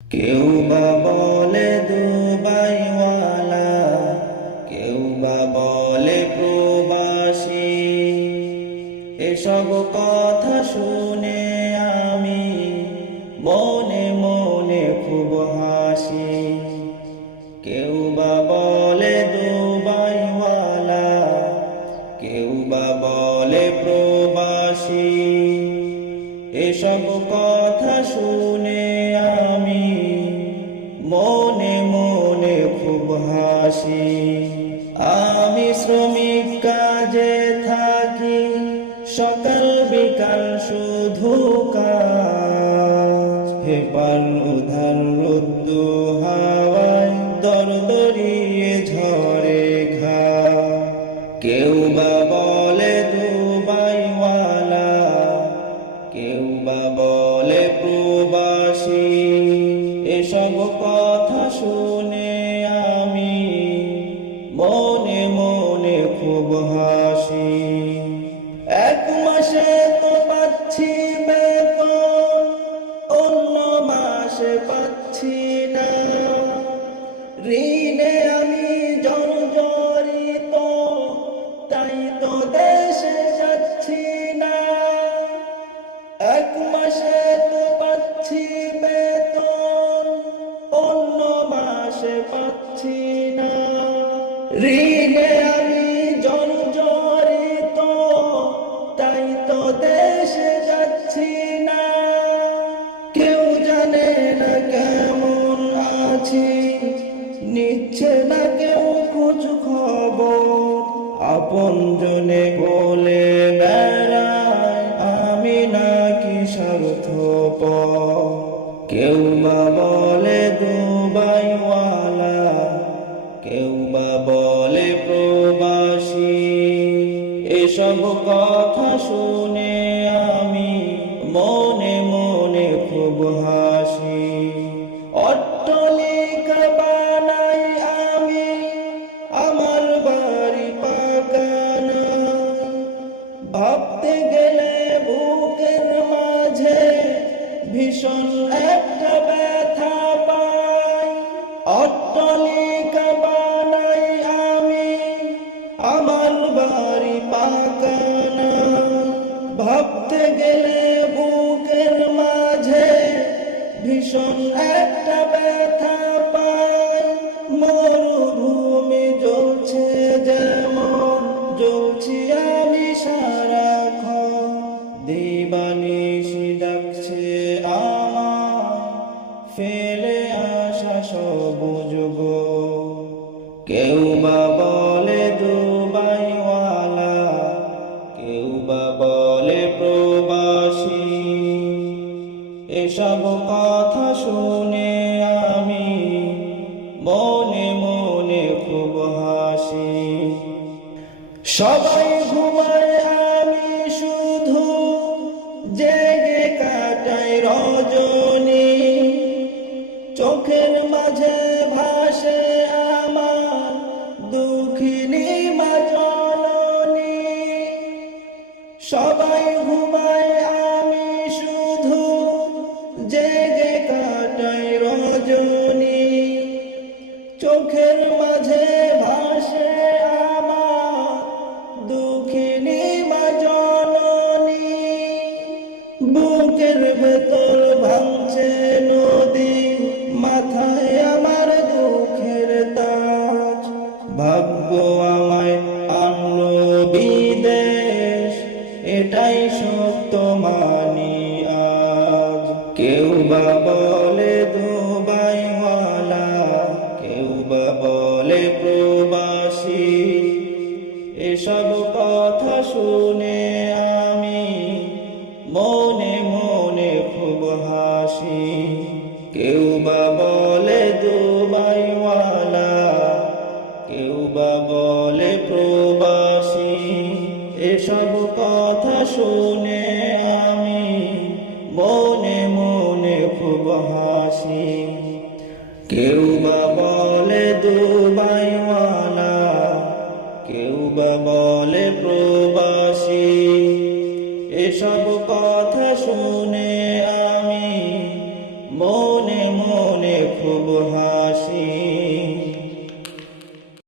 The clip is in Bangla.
কেউ বা বলে দুবাইওয়ালা, কেউ বা বলে প্রবাসী। এসব কথা শুনে আমি মনে মনে খুব হাসি। কেউ বা বলে দুবাইওয়ালা, কেউ বা বলে প্রবাসী। এসব কথা শুনে আমি মনে মনে খুব হাসি। আমি শ্রমিক কাজে থাকি, সকাল বিকাল শুধু কাজ। হেপার উধার রোদ্দু হাওয়ায় দরদরিয়ে ঝরে ঘা। কেউ বা বলে দুবাইওয়ালা, কেউ বা বলে প্রবাসী। এসব কথা শুনে আমি মনে মনে খুব হাসি। এক মাসে তো পাচ্ছি বেতন, অন্য মাসে পাচ্ছি না। ঋণে আমি জর্জরিত, তাই তো দেশে যাচ্ছি না। এক মাসে তো পাচ্ছি বেতন, অন্য মাসে পাচ্ছি না। ঋণে আমি জর্জরিত, তাই তো দেশে যাচ্ছি না। কেউ জানে না কেমন আছি, নিচ্ছে না কেউ খোঁজ খবর। আপনজনে বলে বেড়ায় আমি নাকি স্বার্থপর। কেউ বা বলে দুবাইওয়ালা, কেউ বা বলে প্রবাসী। এসব কথা শুনে আমি মনে মনে খুব হাসি। অট্টালিকা বানাই আমি, আমার বাড়ি পাকা নাই। ভাবতে গেলে বুকের মাঝে ভীষণ একটা ব্যথা পাই। অট্টালিকা বানাই আমি, আমার বাড়ি পাকা নাই। ভাবতে গেলে বুকের মাঝে ভীষণ একটা ব্যথা পাই। মরুভূমি জ্বলছে যেমন জ্বলছি আমি সারাক্ষণ। দিবানিশি ডাকছে আমার, ফেলে আসা সবুজ গো। কেউ বা বলে দুবাইওয়ালা, কেউ বা বলে প্রবাসী। এসব কথা শুনে আমি মনে মনে খুব হাসি। সবাই ঘুমায় আমি শুধু জেগে কাটাই রজনী। চোখের মাঝে ভাসে আমার দুঃখিনী মা জননী। সবাই ঘুমায় আমি শুধু জেগে কাটাই রজনী। চোখের মাঝে ভাসে আমার দুঃখিনী মা জননী। বুকের ভেতর ভাঙছে নদী, মাথায় আমার দুঃখের তাজ। ভাগ্য আমায় আনলো বিদেশ, এটাই সত্য মানি আজ। কেউ বা বলে দুবাইওয়ালা, কেউ বা বলে প্রবাসী। এসব কথা শুনে আমি মনে মনে খুব হাসি। কেউ বা বলে দুবাইওয়ালা, কেউ বা বলে প্রবাসী। এসব কথা শুনে আমি মনে মনে খুব হাসি। কেউ বা